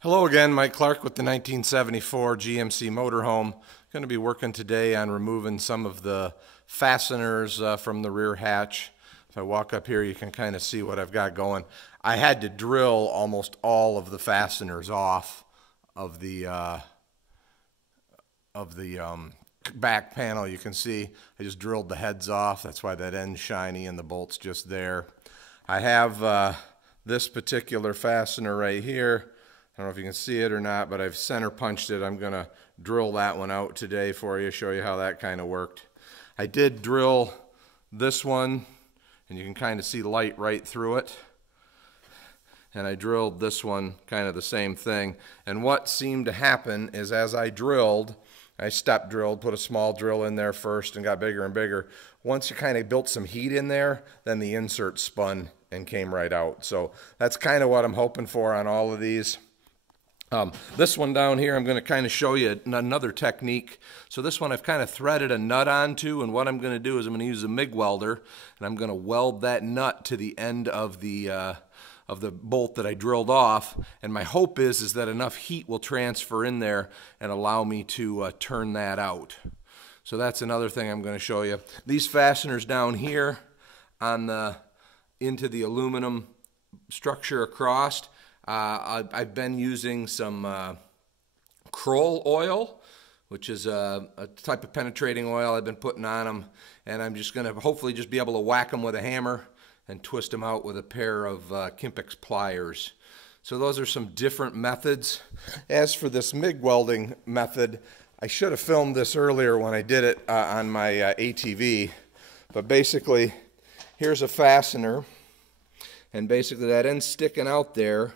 Hello again, Mike Clark with the 1974 GMC Motorhome. Going to be working today on removing some of the fasteners from the rear hatch. If I walk up here, you can kind of see what I've got going. I had to drill almost all of the fasteners off of the back panel. You can see I just drilled the heads off. That's why that end's shiny and the bolt's just there. I have this particular fastener right here. I don't know if you can see it or not, but I've center punched it. I'm going to drill that one out today for you, show you how that kind of worked. I did drill this one, and you can kind of see light right through it. And I drilled this one, kind of the same thing. And what seemed to happen is as I drilled, I step drilled, put a small drill in there first and got bigger and bigger. Once you kind of built some heat in there, then the insert spun and came right out. So that's kind of what I'm hoping for on all of these. This one down here, I'm going to kind of show you another technique. So this one I've kind of threaded a nut onto, and what I'm going to do is I'm going to use a MIG welder, and I'm going to weld that nut to the end of the bolt that I drilled off. And my hope is that enough heat will transfer in there and allow me to turn that out. So that's another thing I'm going to show you. These fasteners down here on into the aluminum structure across. I've been using some Kroll oil, which is a type of penetrating oil I've been putting on them, and I'm just going to hopefully just be able to whack them with a hammer and twist them out with a pair of Kimpex pliers. So those are some different methods. As for this MIG welding method, I should have filmed this earlier when I did it on my ATV, but basically here's a fastener, and basically that end sticking out there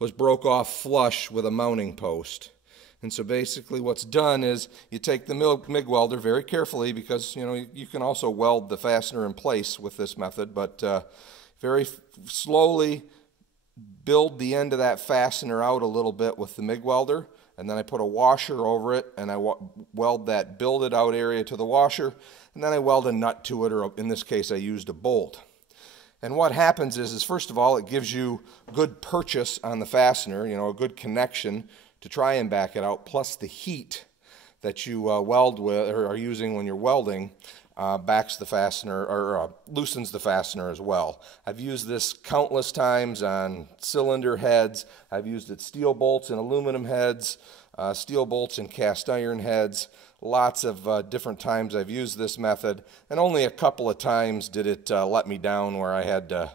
was broke off flush with a mounting post. And so basically what's done is you take the MIG welder very carefully, because you can also weld the fastener in place with this method, but very slowly build the end of that fastener out a little bit with the MIG welder, and then I put a washer over it, and I weld that build it out area to the washer, and then I weld a nut to it, or in this case I used a bolt. And what happens is first of all, it gives you good purchase on the fastener, a good connection to try and back it out, plus the heat that you weld with or are using when you're welding backs the fastener, or loosens the fastener as well. I've used this countless times on cylinder heads. I've used it steel bolts and aluminum heads, steel bolts and cast iron heads. Lots of different times I've used this method, and only a couple of times did it let me down where I had to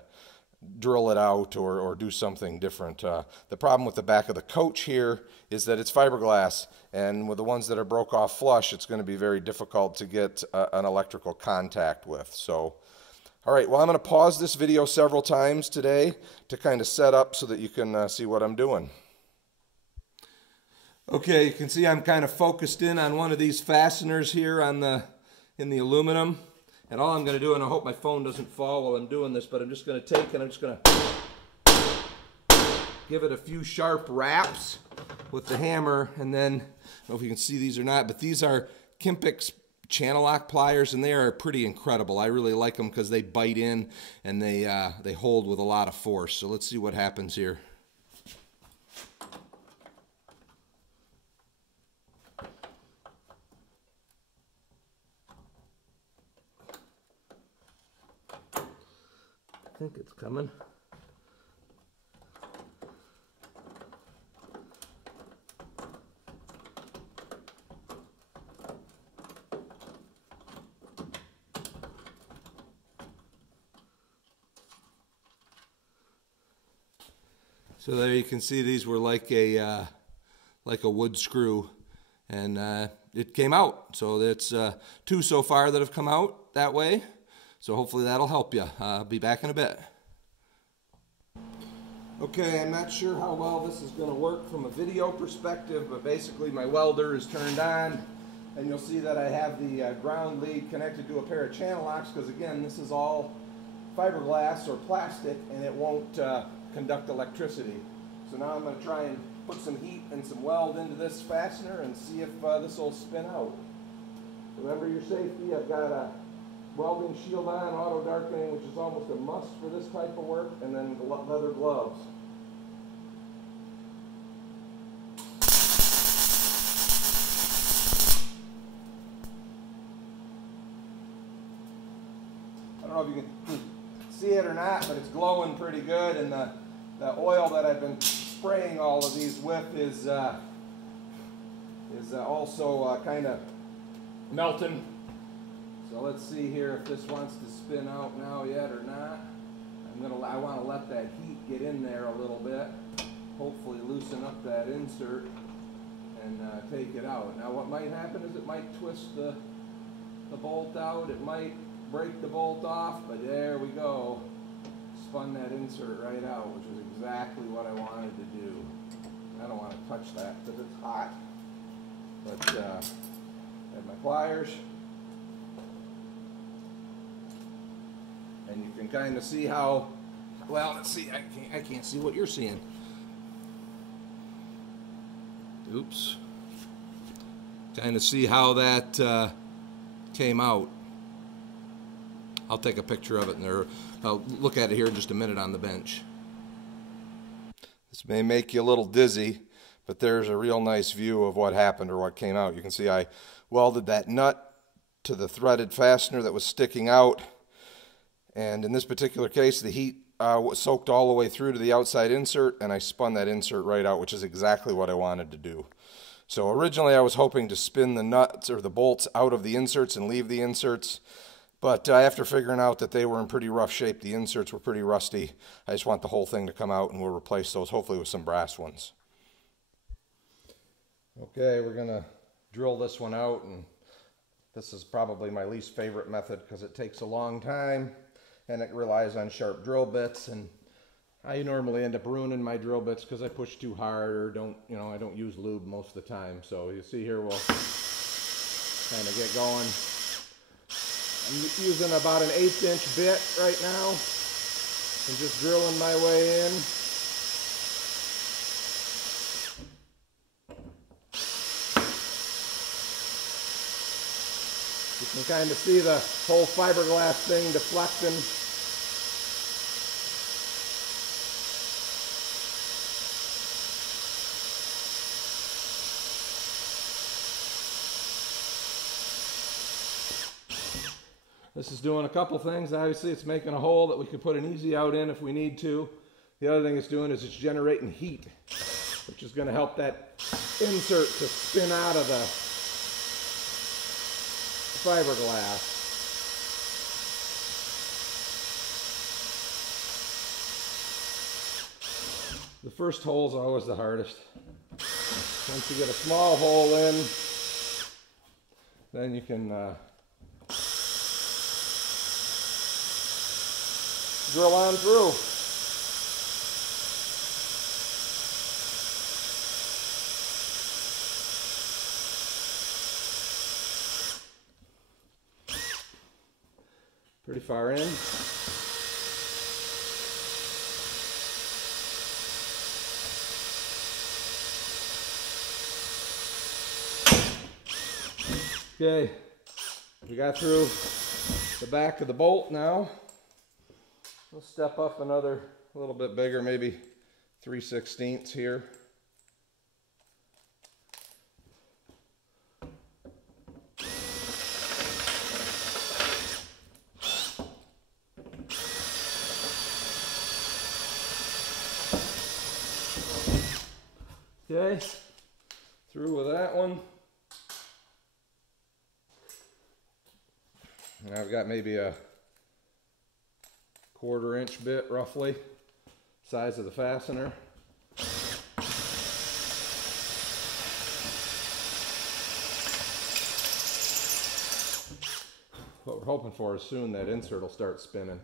drill it out or do something different. The problem with the back of the coach here is that it's fiberglass, and with the ones that are broke off flush, it's going to be very difficult to get an electrical contact with. So, all right, well, I'm going to pause this video several times today to kind of set up so that you can see what I'm doing. Okay, you can see I'm kind of focused in on one of these fasteners here in the aluminum. And all I'm going to do, and I hope my phone doesn't fall while I'm doing this, but I'm just going to take and I'm just going to give it a few sharp raps with the hammer. And then, I don't know if you can see these or not, but these are Kimpex channel lock pliers, and they are pretty incredible. I really like them because they bite in and they hold with a lot of force. So let's see what happens here. I think it's coming. So there you can see these were like a wood screw, and it came out. So that's two so far that have come out that way. So hopefully that'll help you. I'll be back in a bit. Okay, I'm not sure how well this is going to work from a video perspective, but basically my welder is turned on, and you'll see that I have the ground lead connected to a pair of channel locks, because again, this is all fiberglass or plastic, and it won't conduct electricity. So now I'm going to try and put some heat and some weld into this fastener and see if this will spin out. Remember your safety. I've got a welding shield on, auto darkening, which is almost a must for this type of work, and then leather gloves. know if you can see it or not, but it's glowing pretty good, and the oil that I've been spraying all of these with is also kind of melting. So let's see here if this wants to spin out now yet or not. I want to let that heat get in there a little bit, hopefully loosen up that insert and take it out. Now what might happen is it might twist the bolt out, it might break the bolt off, but there we go. Spun that insert right out, which is exactly what I wanted to do. I don't want to touch that because it's hot, but I have my pliers. And you can kind of see how, well, let's see, I can't see what you're seeing. Oops. Kind of see how that came out. I'll take a picture of it and I'll look at it here in just a minute on the bench. This may make you a little dizzy, but there's a real nice view of what happened or what came out. You can see I welded that nut to the threaded fastener that was sticking out. And in this particular case, the heat was soaked all the way through to the outside insert, and I spun that insert right out, which is exactly what I wanted to do. So originally I was hoping to spin the nuts or the bolts out of the inserts and leave the inserts, but after figuring out that they were in pretty rough shape, the inserts were pretty rusty, I just want the whole thing to come out, and we'll replace those hopefully with some brass ones. Okay, we're going to drill this one out, and this is probably my least favorite method because it takes a long time. And it relies on sharp drill bits, and I normally end up ruining my drill bits because I push too hard or I don't use lube most of the time. So you see here, we'll kind of get going. I'm using about an 1/8 inch bit right now and just drilling my way in. You can kind of see the whole fiberglass thing deflecting. This is doing a couple things. Obviously, it's making a hole that we could put an easy out in if we need to. The other thing it's doing is it's generating heat, which is going to help that insert to spin out of the fiberglass. The first hole is always the hardest. Once you get a small hole in, then you can drill on through. Pretty far in. Okay, we got through the back of the bolt now. We'll step up another a little bit bigger, maybe 3/16 here. Okay, through with that one. And I've got maybe a 1/4 inch bit roughly, size of the fastener. What we're hoping for is soon that insert will start spinning.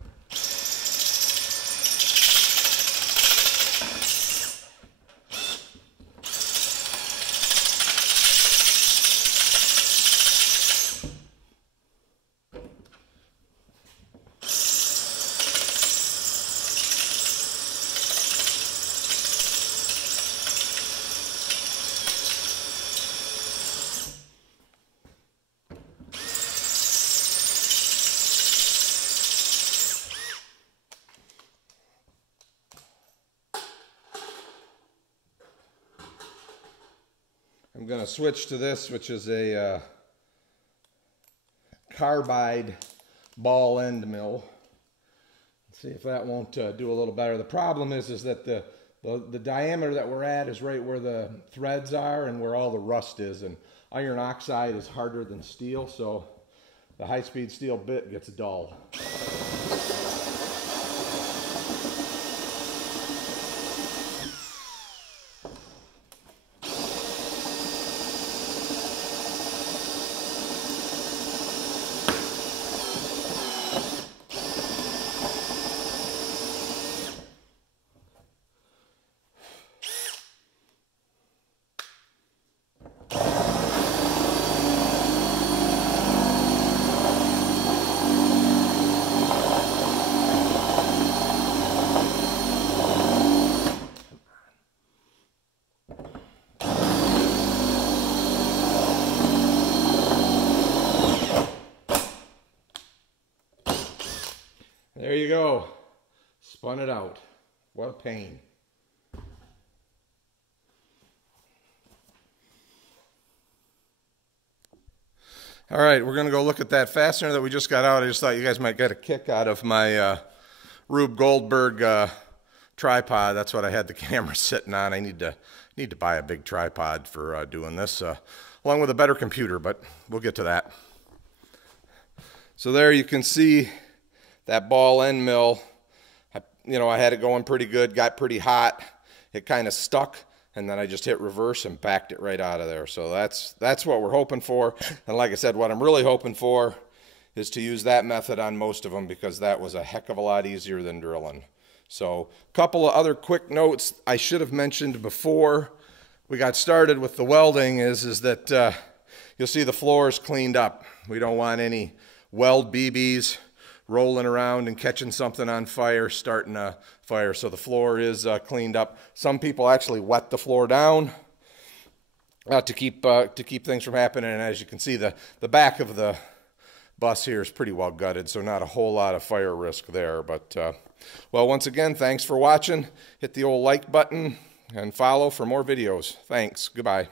I'm going to switch to this, which is a carbide ball end mill. See if that won't do a little better. The problem is that the diameter that we're at is right where the threads are and where all the rust is. And iron oxide is harder than steel, so the high-speed steel bit gets dull. There you go. Spun it out. What a pain. All right, we're going to go look at that fastener that we just got out. I just thought you guys might get a kick out of my Rube Goldberg tripod. That's what I had the camera sitting on. I need to buy a big tripod for doing this, along with a better computer, but we'll get to that. So there you can see that ball end mill. I had it going pretty good, got pretty hot. It kind of stuck, and then I just hit reverse and backed it right out of there. So that's what we're hoping for. And like I said, what I'm really hoping for is to use that method on most of them, because that was a heck of a lot easier than drilling. So a couple of other quick notes I should have mentioned before we got started with the welding is that you'll see the floor is cleaned up. We don't want any weld BBs rolling around and catching something on fire, starting a fire. So the floor is cleaned up. Some people actually wet the floor down to keep things from happening. And as you can see, the back of the bus here is pretty well gutted, so not a whole lot of fire risk there. But well, once again, thanks for watching. Hit the old like button and follow for more videos. Thanks. Goodbye.